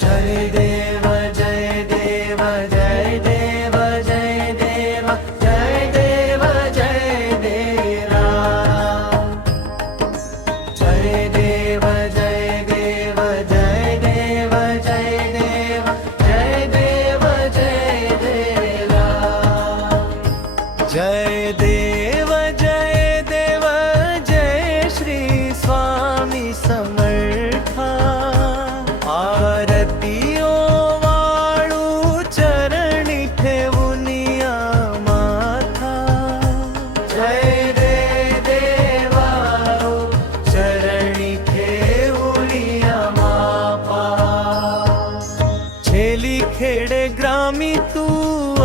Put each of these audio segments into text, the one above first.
जय देव जय देव जय देव जय देव जय देव जय देवा जय देव जय देव जय देव जय देव जय देव जय देवा जय देव जय देव जय श्री स्वामी समर्था आरतीओ वाळू चरणी ठेवुनिया माथा जय रे देवा चरणी ठेवुनिया मापा छेली खेडे ग्रामी तू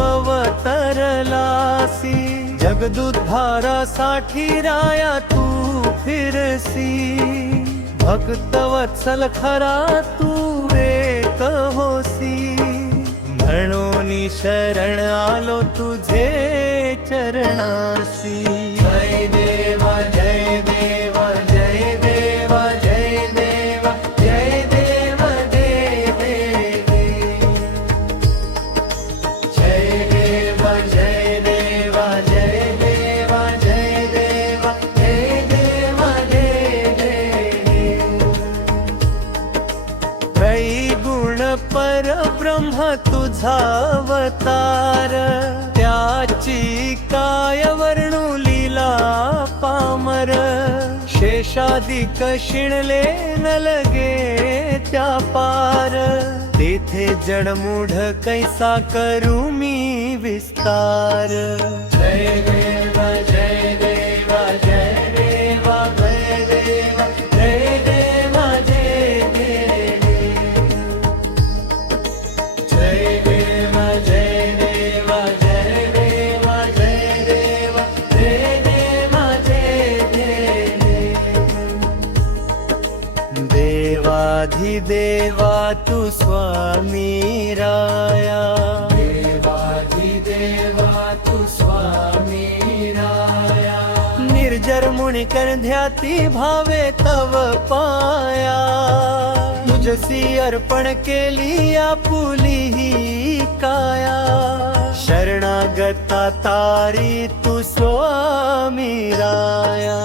अवतरलासी जगदूत भारासाठी राया तू फिरसी भक्त वत्सल खरा तू एक होसी म्हणून शरण आलो तुझे चरणासी जय देव जय देव जय देव जय देव जय देव जय देव जय देव जय देव जय देव जय देव जय देव जय देव त्रैगुण परब्रह्म तुझा अवतार त्याची काय वर्णू लीला पामर शेषादिक शिणले न लगे त्या पार तेथे जडमूढ कैसा करू मी विस्तार जय देव जय देव जय देव जय देव जय देव जय देव जय देव जय देव जय देव जय देव जय देव जय देव देवाधिदेवा तू स्वामी राया देवाधिदेवा तू स्वामी राया निर्जर मुनिकर ध्याती भावे तव पाया तुझसी अर्पण केली आपुली ही काया शरणागता तारी तू स्वामी राया